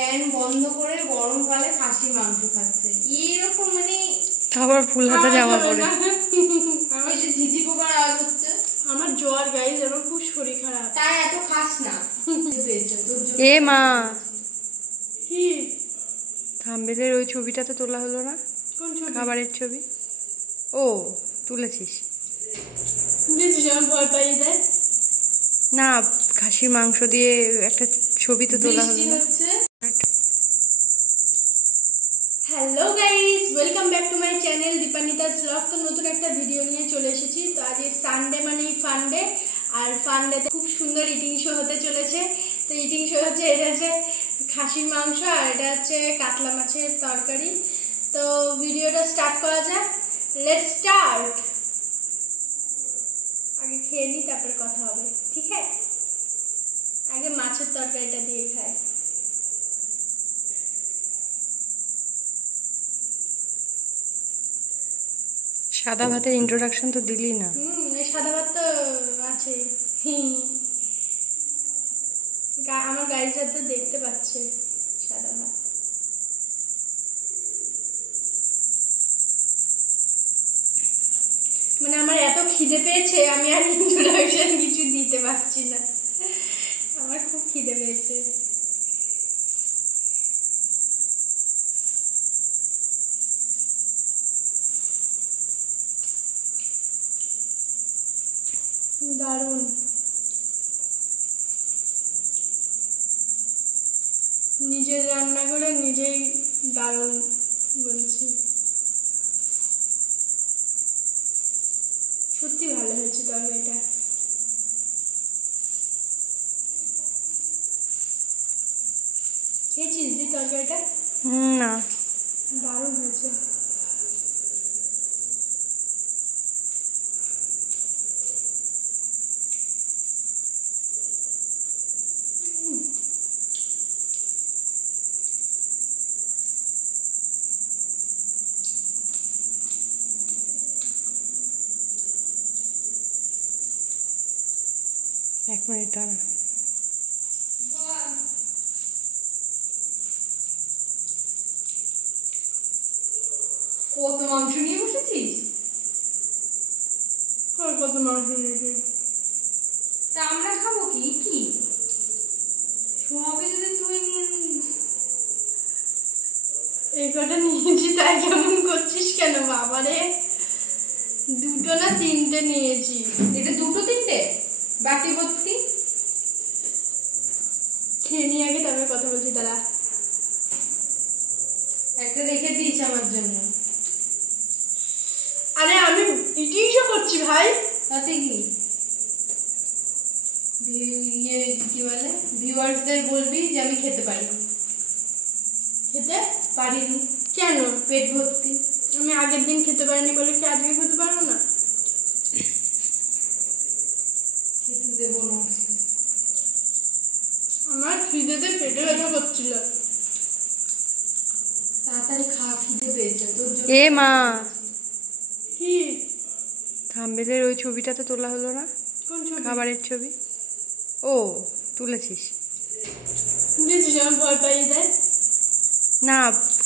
Fan বন্ধ করে গরমকালে খাসি মাংস খাচ্ছে এরকম মানে আবার ফুল হাতা জামা পরে আমার যে ঝিঝি পোকার আওয়াজ হচ্ছে। আমার জ্বর গাইস, আমার খুব শরীর খারাপ, তাই এত খাস না। এ মা কি থাম্বনেলের ওই ছবিটা তো তোলা হলো না? কোন ছবি? খাবারের ছবি। ও তুলেছিস? দিয়েছিস? আমার ভয় পাই দেয় না, খাসি মাংস দিয়ে একটা ছবি তো তোলা হলো না। Hello guys, welcome back to my channel Dipanita's blog. তো নতুন একটা ভিডিও নিয়ে চলে এসেছি। তো আজ সানডে মানেই ফান ডে, আর ফান ডেতে খুব সুন্দর ইটিং শো হতে চলেছে। তো ইটিং শো হচ্ছে, এটা হচ্ছে খাসির মাংস আর এটা হচ্ছে কাতলা মাছের তরকারি। তো ভিডিওটা স্টার্ট করা যাক, লেটস স্টার্ট। আগে খেয়ে নিই, তারপর কথা হবে, ঠিক আছে? আগে মাছের তরকারিটা দিয়ে খাই। সাদা ভাতের ইন্ট্রোডাকশন তো দিলি না। এই সাদা ভাত তো আছে, আমার গাড়ির সাথে দেখতে পাচ্ছে সাদা ভাত। মানে আমার এত খিদে পেয়েছে, আমি আর ইন্ট্রোডাকশন কিছু দিতে পারছি না, আমার খুব খিদে পেয়েছে। দারুণ, নিজের রান্না করে নিজেই দারুণ বলছি, সত্যি ভালো হয়েছে তরকারিটা। খেয়েছিস দি তরকারিটা? না, দারুণ হয়েছে। এক মিনিট দাঁড়া। কত মাংস নিয়ে বসেছিস? কত মাংস নিয়েছিস? তা আমরা খাবো কি? কি সবে যদি তুই নিয়ে নিস। এই কটা নিয়েছি, তাই কেমন করছিস কেন বাবারে? দুটো না তিনটে নিয়েছি। এটা দুটো তিনটে বাটি ভর্তি। খেয়ে নিয়ে আগে তারপরে কথা বলছি, দাঁড়া। একটা রেখে দিস আমার জন্য। আরে আমি ইটিং শো করছি ভাই। তাতে কি কি বলে, ভিউয়ার্সদের বলবি যে আমি খেতে পারি। খেতে পারিনি কেন? পেট ভর্তি। আমি আগের দিন খেতে পারিনি বলে কি আজকে খেতে পারবো না? খেতে দেবো না। আমার খিদেতে পেটে ব্যথা করছিল। তাড়াতাড়ি খা, খিদে পেয়েছে তোর জন্য। এ মা কি থাম্বনেলের ওই ছবিটা তো তোলা হলো না? কোন ছবি? খাবারের ছবি। ও তুলেছিস? দিয়েছিস? আমার ভয় পাই দেয় না,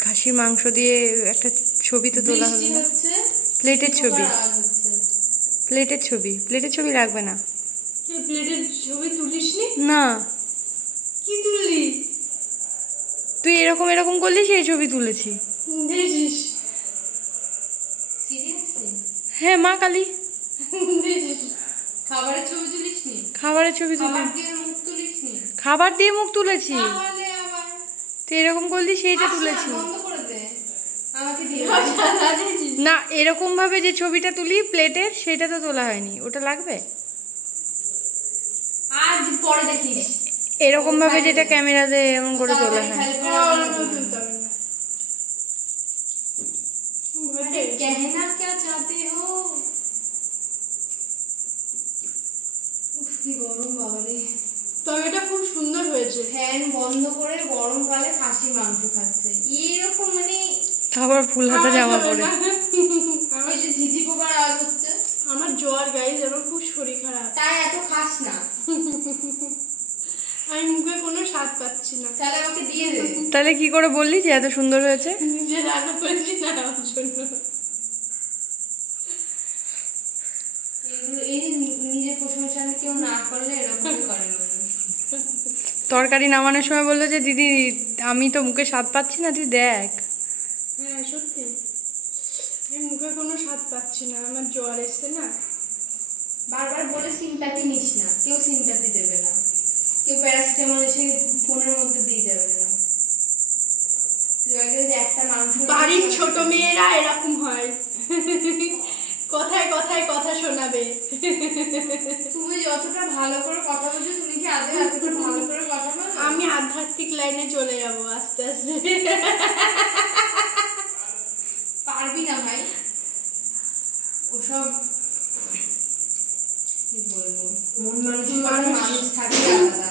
খাসি মাংস দিয়ে একটা ছবি তো তোলা হলো না? প্লেটের ছবি। প্লেটের ছবি, প্লেটের ছবি লাগবে না। তুই প্লেটের ছবি তুলিসনি? না, কি তুললি? তুই এরকম এরকম করলি, সেই ছবি তুলেছি। দিয়েছিস? সিরিয়াসলি? হ্যাঁ মা কালী। দিয়েছিস? খাবারের ছবি তুলিসনি? খাবারের ছবি তুলি। খাবার দিয়ে মুখ তুলিসনি? খাবার দিয়ে মুখ তুলেছি। তাহলে আবার তুই এরকম করলি, সেইটা তুলেছি। বন্ধ করে দে, আমাকে দিয়ে না, এরকম ভাবে যে ছবিটা তুলি প্লেটের, সেটা তো তোলা হয়নি। ওটা লাগবে? আজ পরে দেখিস। এরকম ভাবে যেটা ক্যামেরাতে এমন করে তোলা হয়। कहना क्या चाहते हो? কি গরম বাবারে। তরকারিটা খুব সুন্দর হয়েছে। ফ্যান বন্ধ করে গরমকালে খাসি মাংস খাচ্ছে এরকম মানে আবার ফুল হাতা জামা পরে। আমার যে ঝিঝি পোকার আওয়াজ হচ্ছে। আমার জ্বর গাইস, আমার খুব শরীর খারাপ, তাই এত খাস না। আমি মুখে কোনো স্বাদ পাচ্ছি না। তাহলে আমাকে দিয়ে দে। তাহলে কি করে বললি যে এত সুন্দর হয়েছে? নিজে রান্না করেছি না আমার জন্য। এগুলো এই নিজের প্রশংসা কেউ না করলে এরকমই করে মানুষ। তরকারি নামানোর সময় বললো যে দিদি আমি তো মুখে স্বাদ পাচ্ছি না, তুই দেখ। হ্যাঁ সত্যি আমি মুখে কোনো স্বাদ পাচ্ছি না, আমার জ্বর এসছে না। বারবার বলে সিম্প্যাথি নিস না, কেউ সিম্প্যাথি দেবে না, কেউ প্যারাসিটামল এসে ফোনের মধ্যে দিয়ে যাবে না। তুই আগে একটা মাংস বাড়ির ছোট মেয়েরা এরকম হয়, কথায় কথায় কথা শোনাবে। তুমি যতটা ভালো করে কথা বলছো, তুমি কি আগে এতটা ভালো করে কথা বলো? আমি আধ্যাত্মিক লাইনে চলে যাব আস্তে আস্তে। পারবি না ভাই, ওসব কি বলবো, মন মানুষ থাকে আলাদা।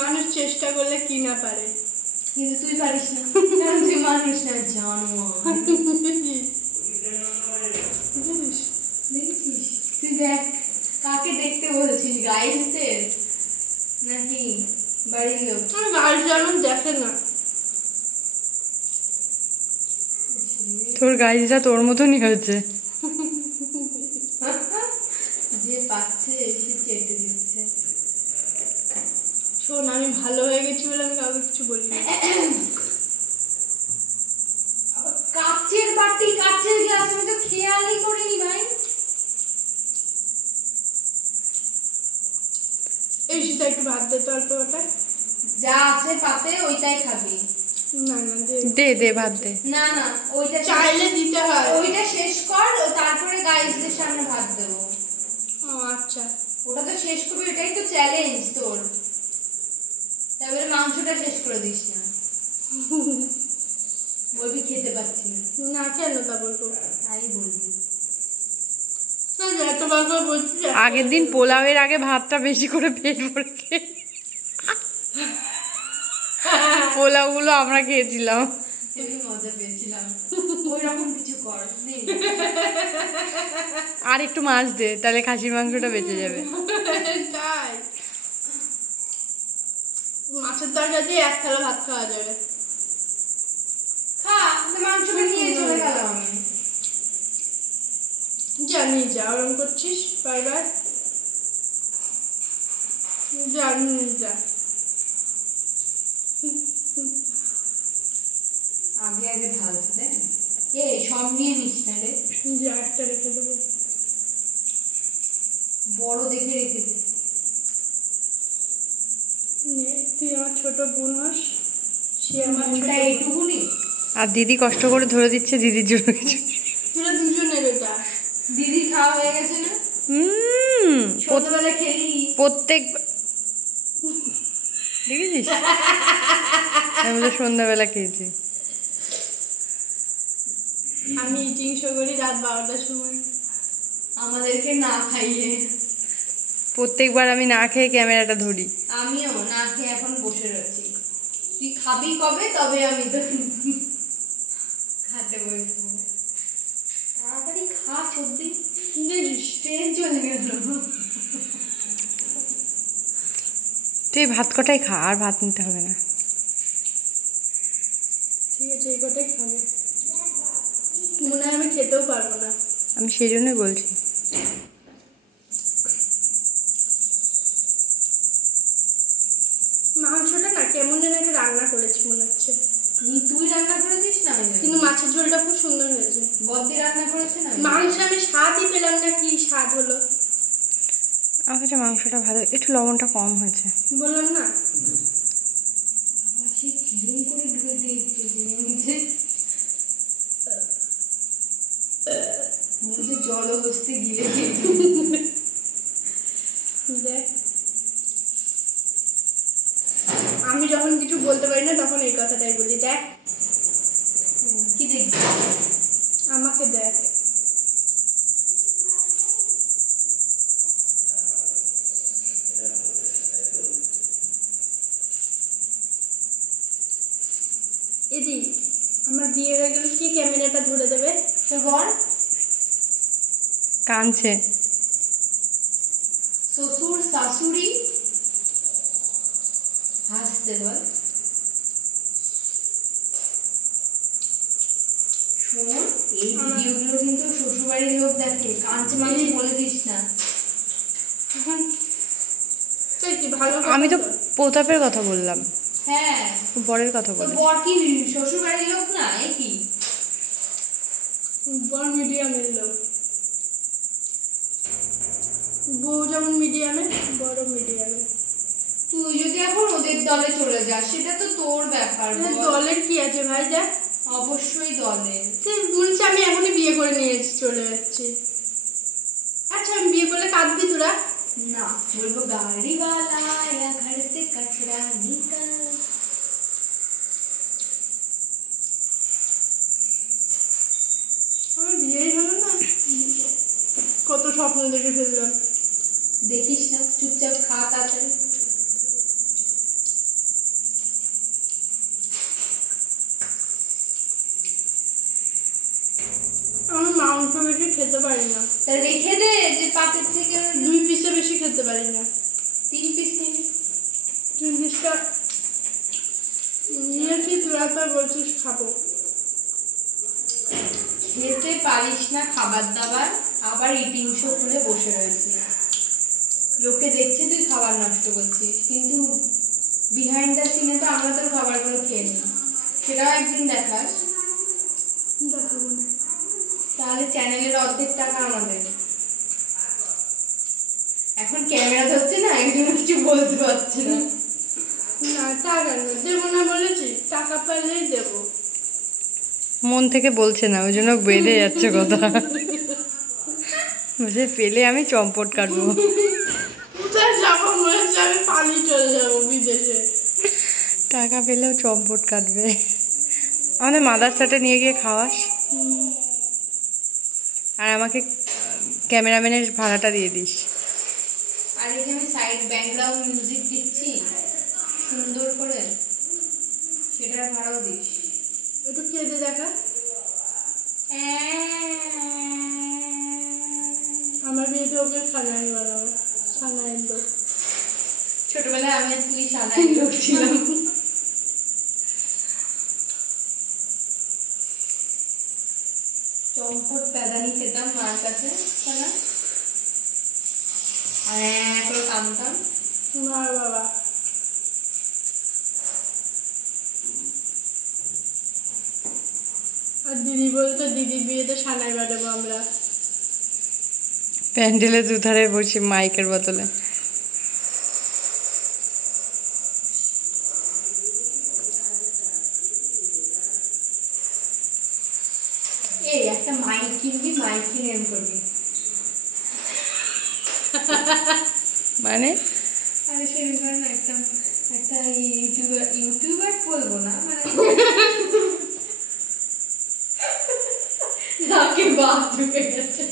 মানুষ চেষ্টা করলে কি না পারে, কিন্তু তুই পারিস না, কারণ তুই মানুষ না, জানোয়ার। দেখেছিস? তুই দেখ কাকে দেখতে বলছিস, গাইসদের নাকি বাড়ির লোক? গাছ যেমন দেখে না। তোর গাইজটা তোর মতনই হয়েছে। যে পাচ্ছে সে চেটে দিচ্ছে। শোন, আমি ভালো হয়ে গেছি বলে আমি কাউকে কিছু বলি না। কাচের বাটি, কাচের গ্লাস, আমি তো খেয়ালই করিনি ভাই। এই সেটা একটু ভাত দে তো, অল্প ওটা যা আছে পাতে ওইটাই খাবি। না না দে দে ভাত দে। না না, ওইটা চাইলে দিতে হয়। ওইটা শেষ কর, তারপরে গাইসদের সামনে ভাত দেবো। ও আচ্ছা, ওটা তো শেষ করবি, এটাই তো চ্যালেঞ্জ তোর। তারপরে মাংসটা শেষ করে দিস না, বলবি খেতে পাচ্ছি না। না কেন তা বলবো? তাই বলবি। এতবার করে বলছি যে আগের দিন পোলাওয়ের আগে ভাতটা বেশি করে পেট ভরে খেয়ে পোলাওগুলো আমরা খেয়েছিলাম। হেবি মজা পেয়েছিলাম। ওই রকম কিছু কর নেই। আর একটু মাছ দে, তাহলে খাসির মাংসটা বেঁচে যাবে। তাই মাছের তরকারি দিয়ে এক থালা ভাত খাওয়া যাবে। খা, মাংসটা নিয়ে চলে গেলাম আমি। জানি যা ওরম করছিস বারবার, জানি যা। আগে আগে ঢালতে দেন। এ সব নিয়ে নিস না রে, যা একটা রেখে দেবো, বড় দেখে রেখে দে। নে, তুই আমার ছোট বোন হস, সে আমার ছোট বোনটা এইটুকুনি। আর দিদি কষ্ট করে ধরে দিচ্ছে দিদির জন্য কিছু। তোরা দুজনের এটা। দিদি খাওয়া হয়ে গেছে না? ছোটবেলা খেলি। প্রত্যেক দেখেছিস আমি তো সন্ধ্যাবেলা খেয়েছি। আমি ইটিং শো করি রাত 12টার সময়। আমাদেরকে না খাইয়ে। প্রত্যেকবার আমি না খেয়ে ক্যামেরাটা ধরি। আমিও না খেয়ে এখন বসে রয়েছি। তুই খাবি কবে, তবে আমি তো খাতে বসবো। তাড়াতাড়ি খা, সত্যি ট্রেন চলে গেল। তুই ভাত কটাই খা, আর ভাত নিতে হবে না। ঠিক আছে, এই কটাই খাবো। মনে হয় আমি খেতেও পারবো না। আমি সেই জন্যই বলছি। মাংসটা না কেমন যেন একটা রান্না করেছি মনে হচ্ছে। তুই রান্না করেছিস না? কিন্তু মাছের ঝোলটা খুব সুন্দর হয়েছে। বদ্দি রান্না করেছে না? মাংস আমি স্বাদই পেলাম না, কি স্বাদ হলো। আমার কাছে মাংসটা ভালো, একটু লবণটা কম হয়েছে। বললাম না, জলহস্তি গিলে দেখ আমি যখন কিছু বলতে পারি না তখন এই কথাটাই বলি। দেখ কি দেখবি, আমাকে দেখ। এদি আমার বিয়ে হয়ে গেল, কি ক্যামেরাটা ধরে দেবে? তোর বর কাঁদছে। শ্বশুর শাশুড়ি হাসতে বল। শোন, এই ভিডিওগুলো কিন্তু শ্বশুরবাড়ির লোক দেখে, কাঁচে মাঝে বলে দিস না। আমি তো প্রতাপের কথা বললাম। হ্যাঁ, বরের কথা বল। বর কি শ্বশুরবাড়ির লোক না? এ কি বর মিডিয়ামের লোক, বউ যেমন মিডিয়ামে, বড় মিডিয়ামে। তুই যদি এখন ওদের দলে চলে যাস সেটা তো তোর ব্যাপার। দলের কি আছে ভাই? দেখ, অবশ্যই দলের। বলছি আমি এখনই বিয়ে করে নিয়ে চলে যাচ্ছি। আচ্ছা, আমি বিয়ে করলে কাঁদবি তোরা? না, বলবো গাড়িওয়ালা আয়া ঘর সে কচরা নিকাল। আমার বিয়েই হলো না, কত স্বপ্ন দেখে ফেললাম। দেখিস না, চুপচাপ খা তাড়াতাড়ি। আমি মাংস বেশি খেতে পারি না। তা রেখে দে, যে পাতের থেকে 2 পিসে বেশি খেতে পারি না। 3 পিস নিবি। 3 পিসটা নিয়েছি, তোরা তো বলছিস খাবো। খেতে পারিস না খাবার দাবার, আবার ইটিং শো খুলে বসে রয়েছিস। লোকে দেখছে তুই খাবার নষ্ট করছিস, কিন্তু বিহাইন্ড দ্য সিনে তো আমরা তোর খাবারগুলো খেয়ে নিই। সেটাও একদিন দেখাস। দেখাবো না। তাহলে চ্যানেলের অর্ধেক টাকা আমাদের। এখন ক্যামেরা ধরছে না, এই জন্য কিছু বলতে পারছি না। না, টাকা দেবো না বলেছি, টাকা পাইলেই দেবো। মন থেকে বলছে না, ওই জন্য বেড়ে যাচ্ছে কথা। বলছে পেলে আমি চম্পট কাটবো। কোথায় যাবো মনে হচ্ছে আমি পানি চলে যাবো বিদেশে। টাকা পেলেও চম্পট কাটবে। আমাদের মাদারসাটা নিয়ে গিয়ে খাওয়াস, আর আমাকে ক্যামেরাম্যানের ভাড়াটা দিয়ে দিস। আর এখানে সাইড ব্যাকগ্রাউন্ড মিউজিক দিচ্ছি সুন্দর করে, সেটার ভাড়াও দিস। একটু কেঁদে দেখা। আমার বিয়েতে ওকে সানাই বানাবো, সানাই তো ছোটবেলায় আমি আর তুই সানাই লোক ছিলাম। চম্পট প্যাদানি খেতাম মার কাছে, না আর করে কামতাম। মার বাবা। আর দিদি বলতো দিদির বিয়েতে সানাই বানাবো আমরা। প্যান্ডেলে দুধারে বসে মাইকের বদলে। এই একটা মাইক কিনবি, মাইক কিনে এম করবি। মানে আরে সেরকম না, একটা একটা ইউটিউবার বলবো না, মানে নাকে বাদ ঢুকে গেছে।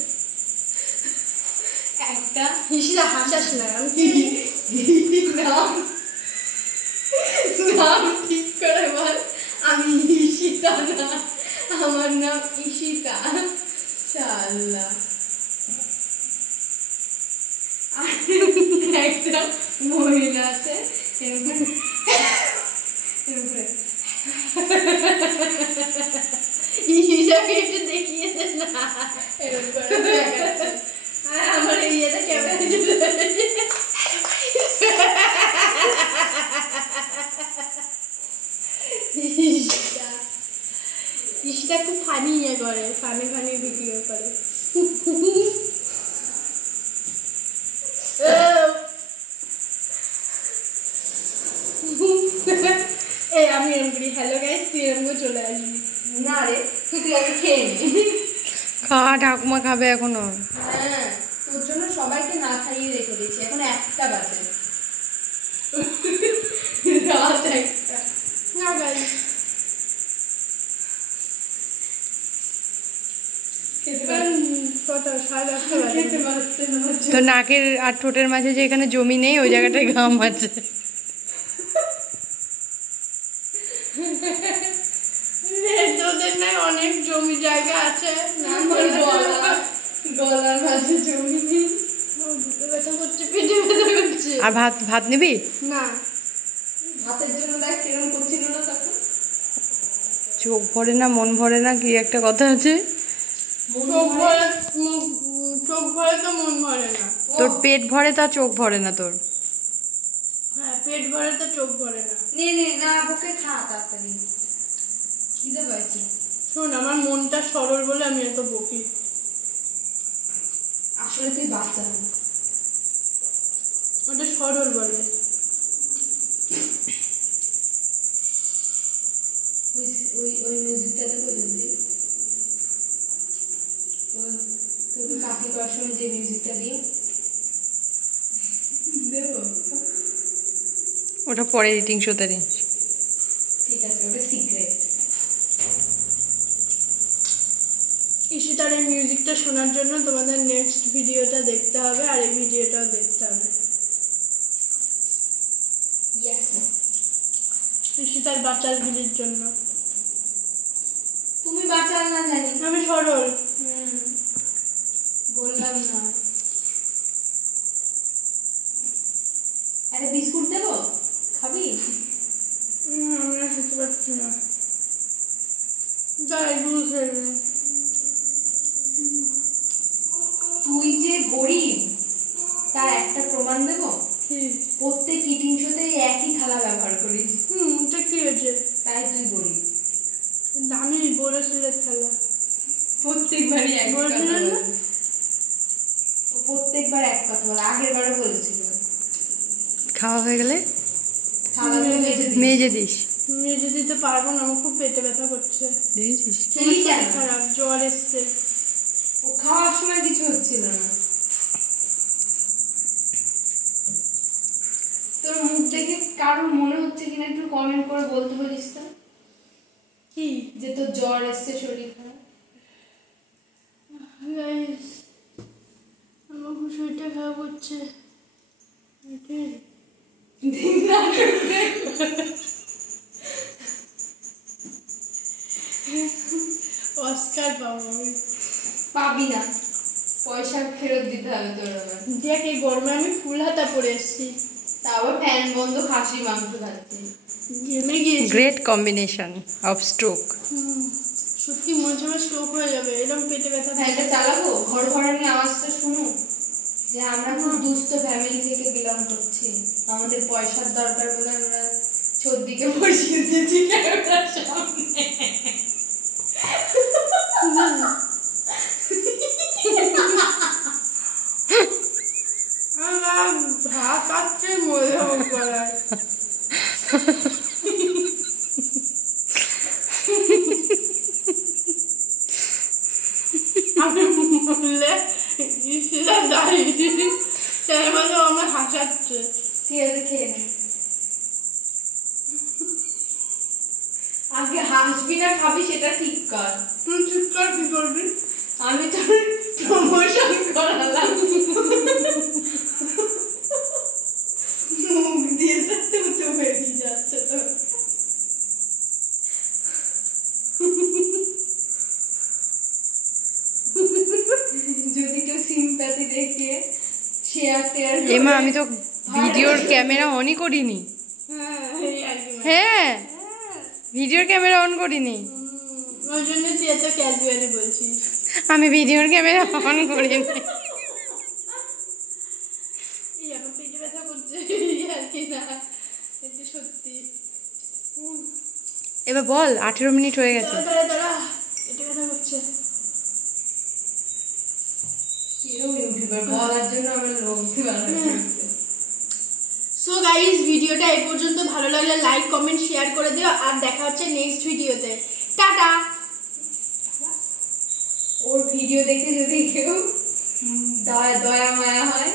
একটা হিসিরা হাসাস না, আমি নাম নাম ঠিক করে বল। আমি ঈশিতা না, আমার নাম ঈশিতা। শাল্লাহ। একটা মহিলা আছে এরকম ঈশিতাকে একটু দেখিয়ে দে না, এরকম করে দেখাচ্ছে। আর আমার ইয়েতে ক্যামেরা চলে ঈশিতা খুব ফানি ইয়ে করে, ফানি ফানি ভিডিও করে। এই আমি এরকম করি, হ্যালো গাইস, তুই এরকম চলে আসবি না রে, তুই আগে খেয়ে নে। খাওয়া ঠাকুমা খাবে এখনো। হ্যাঁ, তোর জন্য সবাইকে না খাইয়ে রেখে দিয়েছি, এখন 1টা বাজে, রাত 1টা। না গাইস, তো নাকের আর ঠোঁটের মাঝে যে এখানে জমি নেই, ওই জায়গাটায় ঘাম আছে। তোদের না অনেক জমি জায়গা আছে, গলার মাঝে জমি নেই। ব্যথা করছে, পেটে ব্যথা করছে। আর ভাত ভাত নিবি? না, ভাত রাতের জন্য দেখ কিরম করছিল না তখন। চোখ ভরে না মন ভরে না কি একটা কথা আছে। চোখ ভরে তো মন ভরে না। তোর পেট ভরে তা চোখ ভরে না তোর। হ্যাঁ, পেট ভরে তো চোখ ভরে না। নে না বকে খা তাড়াতাড়ি, খিদে পাইছে। শোন, আমার মনটা সরল বলে আমি এত বকি। আসলে তুই বাচ্চা না, ওটা সরল বলে। ওই মিউজিকটা দেখো যদি তোকে কাকি করার সময় যে মিউজিকটা দিই দেবো। ওটা পরে এডিটিং শোতে নেই। ঠিক আছে, ওটা সিক্রেট। ঈশিতার এই মিউজিকটা শোনার জন্য তোমাদের নেক্সট ভিডিওটা দেখতে হবে, আর এই ভিডিওটাও দেখতে হবে। ইয়েস, ঈশিতার বাচাল ভিডিওর জন্য। তুমি বাঁচাল না জানি, আমি সরল। বললাম না। আরে বিস্কুট দেবো, খাবি? আমরা খেতে পারছি না, তাই দুধ খেয়ে নে। তুই যে গরিব তার একটা প্রমাণ দেবো। প্রত্যেক ইটিং শোতে একই থালা ব্যবহার করিস। এটা কি হয়েছে? তাই তুই গরিব। আমি বড় ছেলের থালা প্রত্যেকবারই এক কথা বলছিলেন না? বলে। ও প্রত্যেকবার এক কথা বলে, আগের বারও বলেছিল। খাওয়া হয়ে গেলে থালাগুলো মেজে দিস। মেজে দিতে পারবো না, আমার খুব পেটে ব্যথা করছে। দেখেছিস? খেলি কেন? খারাপ, জ্বর এসছে। ও খাওয়ার সময় কিছু হচ্ছিল না। তোর মুখ দেখে কারোর মনে হচ্ছে কিনা একটু কমেন্ট করে বলতে বলিস তো, কি যে তোর জ্বর এসছে, শরীর খারাপ। গাইস, আমার খুব শরীরটা খারাপ হচ্ছে। অস্কার পাবো আমি। পাবি না, পয়সা ফেরত দিতে হবে তোর আবার। দেখ, এই গরমে আমি ফুল হাতা পরে এসছি, তা আবার ফ্যান বন্ধ, খাসি মাংস খাচ্ছি। ঘেমে গিয়েছি। Great combination of stroke. সত্যি মনে হচ্ছে আমার স্ট্রোক হয়ে যাবে, এরকম পেটে ব্যথা। ফ্যানটা চালাবো, ঘর ঘরানি আওয়াজটা শুনো, যে আমরা খুব দুস্থ ফ্যামিলি থেকে বিলং করছি, আমাদের পয়সার দরকার বলে আমরা চোদ্দিকে বসিয়ে দিয়েছি ক্যামেরার সামনে। আমার ভাত কাটছে মরে যাবো গলায়। আমি বললে ঈশিতা দাঁড়িয়ে তাই বলে আমার হাসাচ্ছে। ঠিক আছে, খেয়ে নে। আগে হাসবি না খাবি সেটা ঠিক কর। তুই ঠিক কর, কি করবি? আমি তোর প্রমোশন করালাম, মুখ দিয়ে তো বেরিয়ে যাচ্ছে তো। যদি কেউ সিম্প্যাথি দেখিয়ে শেয়ার টেয়ার, এমা আমি তো ভিডিওর ক্যামেরা অনই করিনি। হ্যাঁ, ভিডিওর ক্যামেরা অন করিনি। ওই জন্য তুই এত ক্যাজুয়ালি বলছিস। আমি ভিডিওর ক্যামেরা অন করিনি। এই আমার পেটে ব্যথা করছে আর কি না, এটা সত্যি। এবার বল, 18 মিনিট হয়ে গেছে। দাঁড়া দাঁড়া, পেটে ব্যথা করছে। কিরকম ইউটিউবার বলার জন্য আমার লোক সো গাইস, ভিডিওটা এই পর্যন্ত। ভালো লাগলে লাইক কমেন্ট শেয়ার করে দিও, আর দেখা হচ্ছে নেক্সট ভিডিওতে। টাটা। ওর ভিডিও দেখে যদি কেউ দয়া মায়া হয়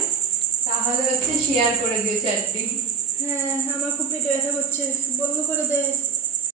তাহলে হচ্ছে শেয়ার করে দিও চ্যাটটি। হ্যাঁ, আমার খুব পেটে ব্যথা করছে, বন্ধ করে দে।